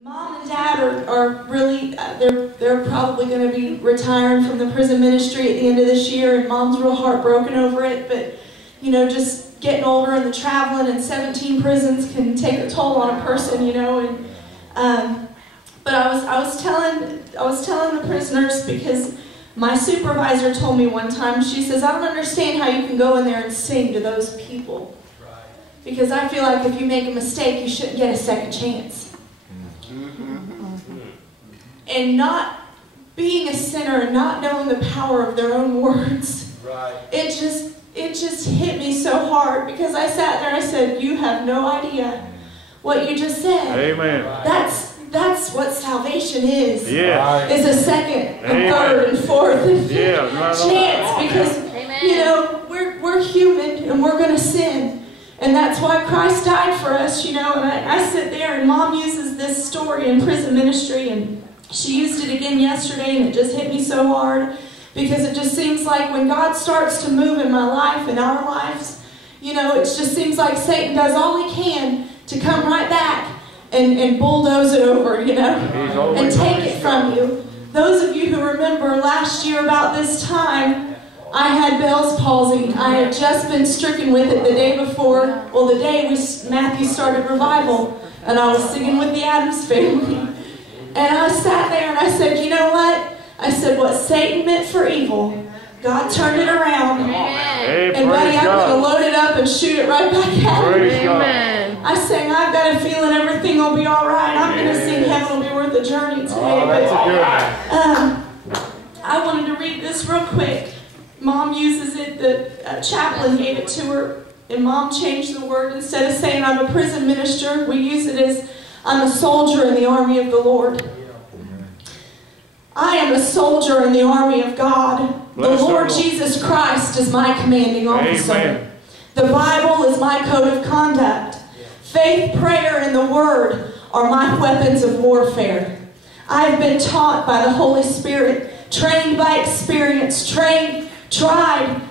Mom and Dad are really, they're probably going to be retiring from the prison ministry at the end of this year, and Mom's real heartbroken over it, but, you know, just getting older and the traveling and 17 prisons can take a toll on a person, you know, and, but I was telling the prisoners, because my supervisor told me one time, she says, I don't understand how you can go in there and sing to those people, because I feel like if you make a mistake, you shouldn't get a second chance. And not being a sinner and not knowing the power of their own words, it just hit me so hard, because I sat there and I said, you have no idea what you just said. Amen. That's what salvation is. Yeah. Is a second and third and fourth and fifth chance, because you know we're human and we're going to sin. And that's why Christ died for us, you know. And I sit there, and Mom uses this story in prison ministry, and she used it again yesterday, and it just hit me so hard, because it just seems like when God starts to move in my life and our lives, you know, it just seems like Satan does all he can to come right back and bulldoze it over, you know, and take it from you. Those of you who remember last year about this time, I had Bell's palsy. I had just been stricken with it the day before, well, the day Matthew started revival, and I was singing with the Addams Family. And I sat there and I said, you know what? I said, what Satan meant for evil, God turned it around. Hey, and buddy, I'm going to load it up and shoot it right back at him. Amen. I sang, I've got a feeling everything will be all right. I'm going to sing Heaven Will Be Worth the Journey today. I wanted to read this real quick. Mom uses it, the chaplain gave it to her, and Mom changed the word. Instead of saying I'm a prison minister, we use it as I'm a soldier in the army of the Lord. I am a soldier in the army of God. The Lord Jesus Christ is my commanding officer. Amen. The Bible is my code of conduct. Faith, prayer, and the Word are my weapons of warfare. I have been taught by the Holy Spirit, trained by experience, tried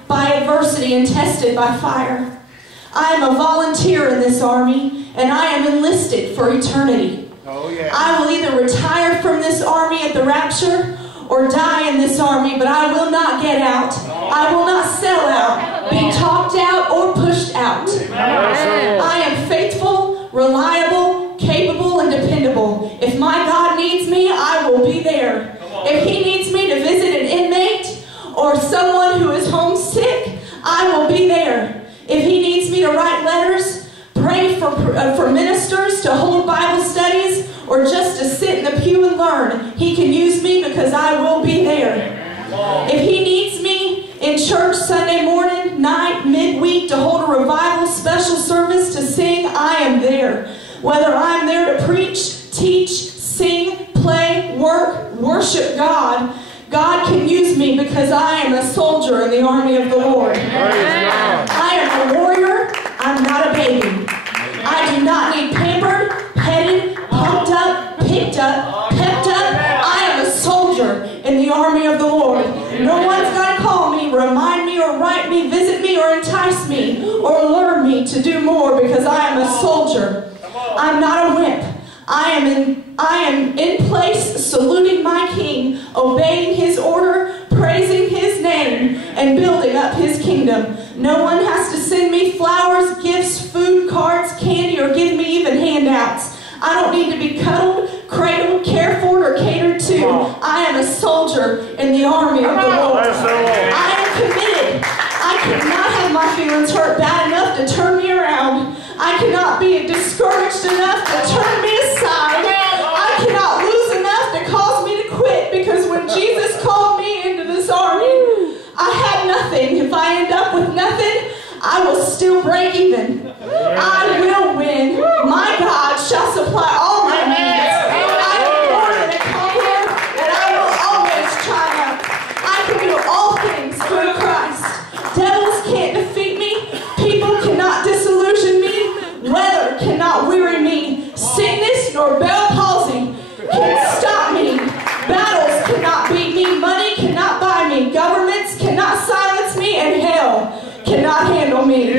by adversity, and tested by fire. I am a volunteer in this army, and I am enlisted for eternity. Oh, yeah. I will either retire from this army at the rapture or die in this army, but I will not get out. I will not sell out, be talked out, or pushed out. I am faithful, reliable, capable, and dependable. If my God needs me, I will be there. If He needs me to visit an inmate or someone who is homesick, I will be there. If He needs me to write letters, pray for ministers, to hold Bible studies, or just to sit in the pew and learn, He can use me, because I will be there. If He needs me in church Sunday morning, night, midweek, to hold a revival special service, to sing, I am there. Whether I'm there to preach, teach, sing, play, work, worship God, God can use me, because I am a soldier in the army of the Lord. I am a warrior. I'm not a baby. I do not need pampered, petted, pumped up, picked up, pepped up. I am a soldier in the army of the Lord. No one's going to call me, remind me, or write me, visit me, or entice me, or lure me to do more, because I am a soldier. I'm not a wimp. I am in place, saluting my King, obeying His order, praising His name, and building up His kingdom. No one has to send me flowers, gifts, food, cards, candy, or give me even handouts. I don't need to be cuddled, cradled, cared for, or catered to. I am a soldier in the army of the Lord. I am committed. I cannot have my feelings hurt bad enough to turn me around. I cannot be discouraged enough to turn me aside. I cannot lose enough to cause me to quit, because when Jesus called me into this army, I had nothing. If I end up with nothing, I will still break even. I will win. My God shall supply all my needs. I am more than a conqueror, and I will always triumph. I can do all things through Christ. Devils can't defeat me. People cannot disillusion me. Weather cannot weary me. Sickness nor Bell palsy can stop me. Battles cannot beat me. Money cannot buy me. Governments cannot silence me. And hell cannot handle me.